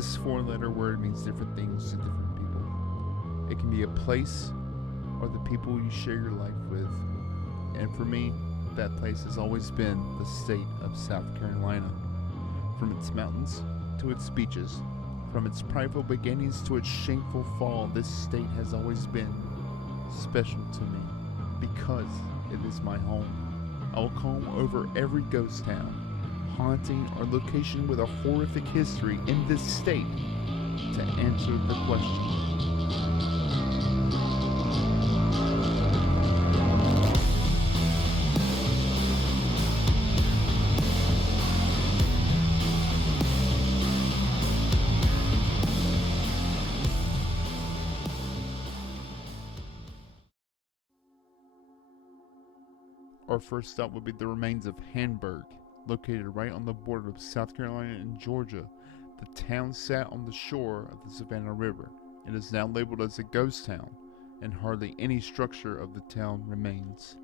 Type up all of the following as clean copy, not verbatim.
This four-letter word means different things to different people. It can be a place or the people you share your life with. And for me, that place has always been the state of South Carolina. From its mountains to its beaches, from its prideful beginnings to its shameful fall, this state has always been special to me because it is my home. I will comb over every ghost town, haunting, or location with a horrific history in this state to answer the question. Our first stop would be the remains of Hamburg, located right on the border of South Carolina and Georgia. The town sat on the shore of the Savannah River. It is now labeled as a ghost town, and hardly any structure of the town remains.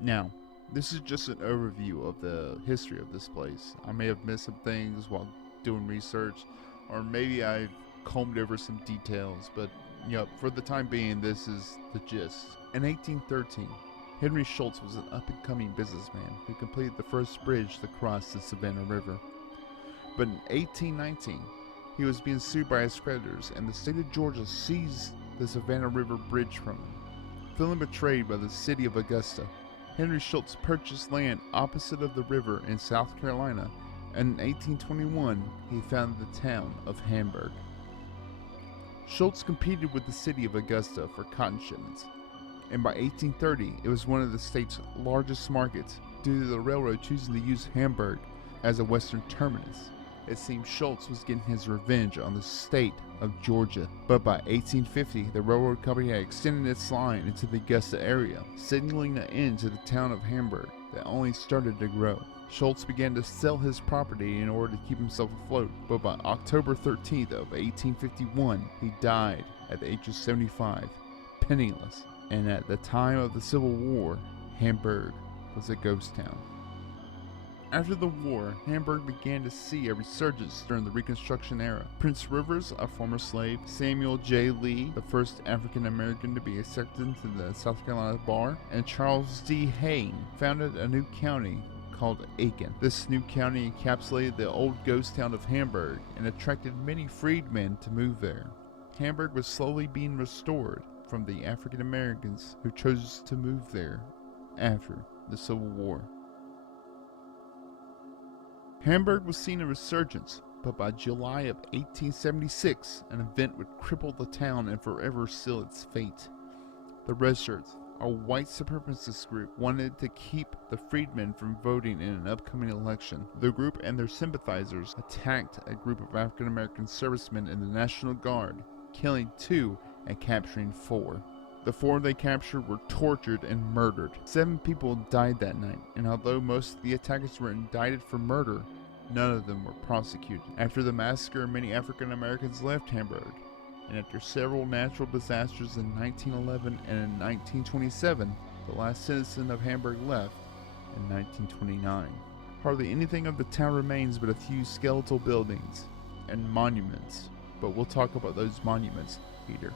Now, this is just an overview of the history of this place. I may have missed some things while doing research, or maybe I've combed over some details, but for the time being, this is the gist. In 1813, Henry Schultz was an up-and-coming businessman who completed the first bridge to cross the Savannah River. But in 1819, he was being sued by his creditors, and the state of Georgia seized the Savannah River Bridge from him. Feeling betrayed by the city of Augusta, Henry Schultz purchased land opposite of the river in South Carolina, and in 1821, he founded the town of Hamburg. Schultz competed with the city of Augusta for cotton shipments, and by 1830 it was one of the state's largest markets due to the railroad choosing to use Hamburg as a western terminus. It seemed Schultz was getting his revenge on the state of Georgia, but by 1850 the railroad company had extended its line into the Augusta area, signaling an end to the town of Hamburg that only started to grow. Schultz began to sell his property in order to keep himself afloat, but by October 13th of 1851 he died at the age of 75, penniless. And at the time of the Civil War, Hamburg was a ghost town. After the war, Hamburg began to see a resurgence during the Reconstruction era. Prince Rivers, a former slave, Samuel J. Lee, the first African American to be accepted into the South Carolina bar, and Charles D. Hayne founded a new county called Aiken. This new county encapsulated the old ghost town of Hamburg and attracted many freedmen to move there. Hamburg was slowly being restored from the African Americans who chose to move there after the Civil War. Hamburg was seeing a resurgence, but by July of 1876, an event would cripple the town and forever seal its fate. The Red Shirts, a white supremacist group, wanted to keep the freedmen from voting in an upcoming election. The group and their sympathizers attacked a group of African American servicemen in the National Guard, killing 2 and capturing 4. The 4 they captured were tortured and murdered. 7 people died that night, and although most of the attackers were indicted for murder, none of them were prosecuted. After the massacre, many African Americans left Hamburg, and after several natural disasters in 1911 and in 1927, the last citizen of Hamburg left in 1929. Hardly anything of the town remains but a few skeletal buildings and monuments, but we'll talk about those monuments later.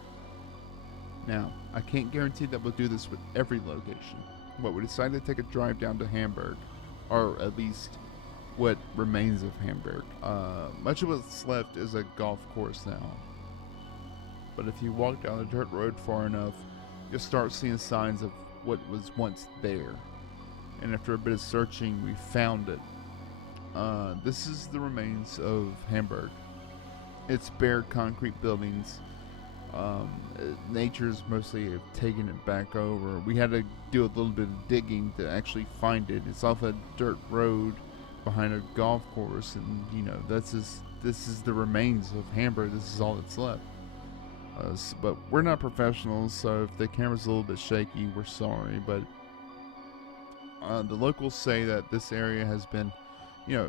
Now, I can't guarantee that we'll do this with every location, but we decided to take a drive down to Hamburg, or at least what remains of Hamburg. Much of what's left is a golf course now, but if you walk down the dirt road far enough, you'll start seeing signs of what was once there, and after a bit of searching, we found it. This is the remains of Hamburg. It's bare concrete buildings. Nature's mostly have taken it back over. We had to do a little bit of digging to actually find it. It's off a dirt road behind a golf course, and this is the remains of Hamburg. This is all that's left. But we're not professionals, so if the camera's a little bit shaky, we're sorry. But the locals say that this area has been,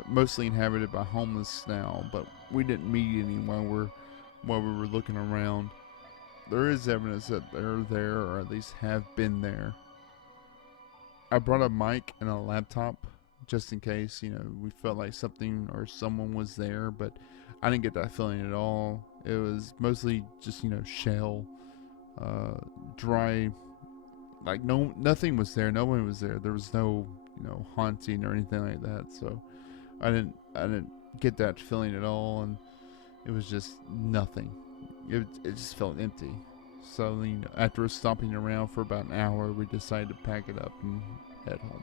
mostly inhabited by homeless now, but we didn't meet any while we were looking around. There is evidence that they're there, or at least have been there. I brought a mic and a laptop, just in case. We felt like something or someone was there, but I didn't get that feeling at all. It was mostly just shell, dry. Like nothing was there. No one was there. There was no haunting or anything like that. So I didn't get that feeling at all, and it was just nothing. It just felt empty. So after stopping around for about an hour, we decided to pack it up and head home.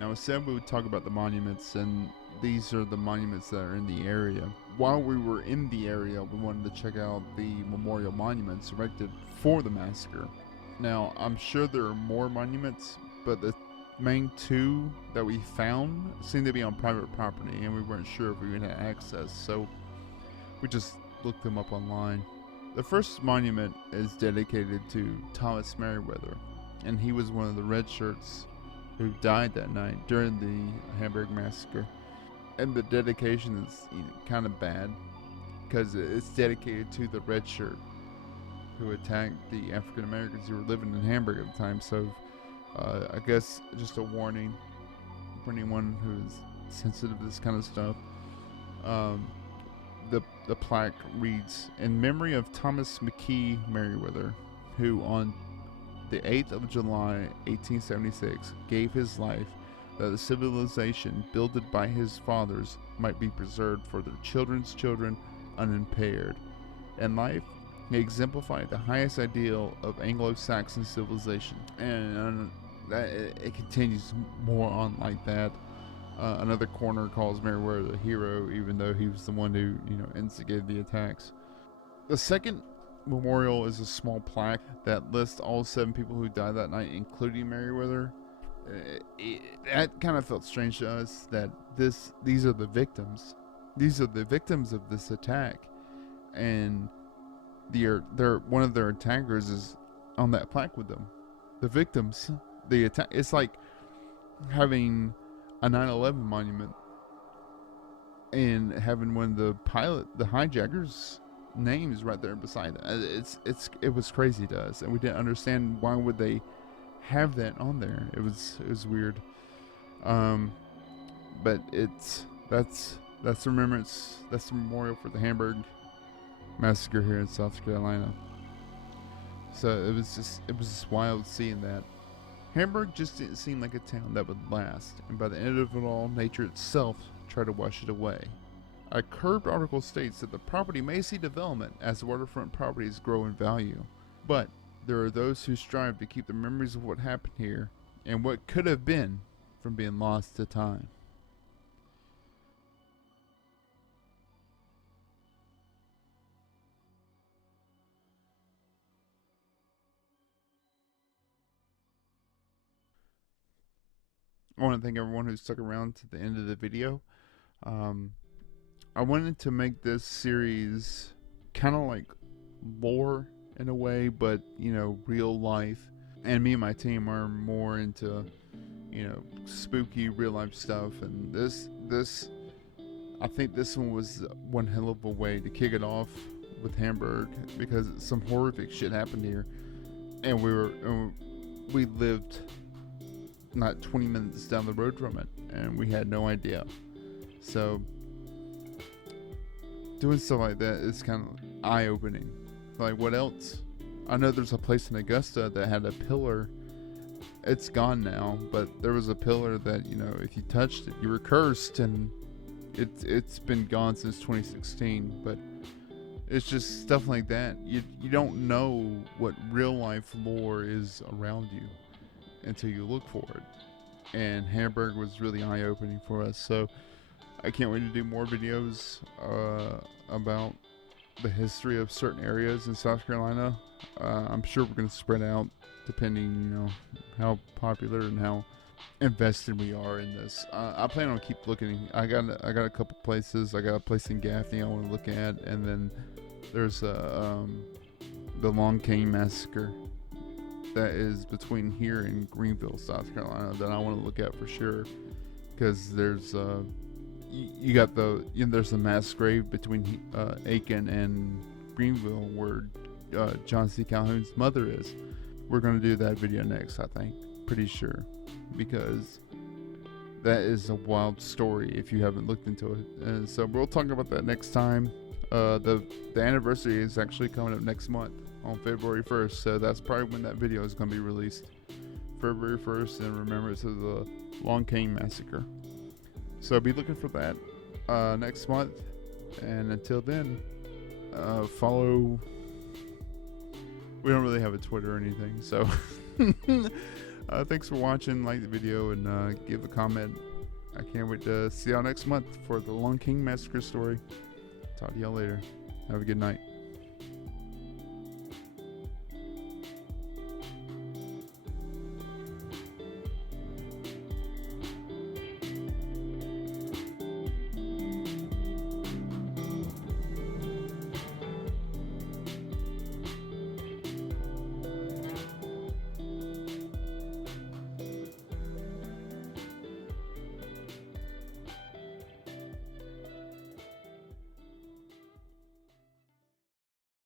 Now, I said we would talk about the monuments, and these are the monuments that are in the area. While we were in the area, we wanted to check out the memorial monuments erected for the massacre. Now, I'm sure there are more monuments, but the main two that we found seemed to be on private property, and we weren't sure if we would have access, so we just looked them up online. The first monument is dedicated to Thomas Merriweather, and he was one of the red shirts who died that night during the Hamburg Massacre. And the dedication is kind of bad because it's dedicated to the red shirt who attacked the African Americans who were living in Hamburg at the time. So I guess just a warning for anyone who is sensitive to this kind of stuff. The plaque reads, "In memory of Thomas McKee Merriweather, who on the 8th of July 1876 gave his life that the civilization builded by his fathers might be preserved for their children's children unimpaired. In life, he exemplified the highest ideal of Anglo-Saxon civilization." And it continues more on like that. Another corner calls Merriweather the hero, even though he was the one who instigated the attacks. The second memorial is a small plaque that lists all 7 people who died that night, including Merriweather. That kind of felt strange to us, that these are the victims. These are the victims of this attack, and one of their attackers is on that plaque with them. The victims, the attack. It's like having a 9/11 monument and having one of the hijackers' names right there beside it. It was crazy to us, and we didn't understand why would they have that on there. It was weird. But that's the remembrance. That's the memorial for the Hamburg Massacre here in South Carolina. So it was just wild seeing that. Hamburg just didn't seem like a town that would last, and by the end of it all, nature itself tried to wash it away. A Curb article states that the property may see development as waterfront properties grow in value, but there are those who strive to keep the memories of what happened here and what could have been from being lost to time. I want to thank everyone who stuck around to the end of the video. I wanted to make this series kind of like lore in a way, but real life. And me and my team are more into spooky real life stuff. And this I think this one was one hell of a way to kick it off with Hamburg, because some horrific shit happened here, and we lived not 20 minutes down the road from it, and we had no idea. So doing stuff like that is kind of eye-opening. Like, what else? I know there's a place in Augusta that had a pillar. It's gone now, but there was a pillar that if you touched it, you were cursed, and it's been gone since 2016. But it's just stuff like that. You don't know what real life lore is around you until you look for it. And Hamburg was really eye-opening for us. So I can't wait to do more videos about the history of certain areas in South Carolina. I'm sure we're going to spread out depending, how popular and how invested we are in this. I plan on keep looking. I got a couple places. I got a place in Gaffney I want to look at, and then there's the Long Cane Massacre that is between here and Greenville, South Carolina, that I want to look at for sure, because there's you got there's a mass grave between Aiken and Greenville, where John C. Calhoun's mother is. We're going to do that video next, I think. Pretty sure. Because that is a wild story if you haven't looked into it. And so we'll talk about that next time. The anniversary is actually coming up next month on February 1st. So that's probably when that video is going to be released. February 1st in remembrance of the Long King Massacre. So be looking for that next month. And until then, follow. We don't really have a Twitter or anything, so thanks for watching. Like the video and give a comment. I can't wait to see y'all next month for the Long King Massacre story. Talk to y'all later. Have a good night.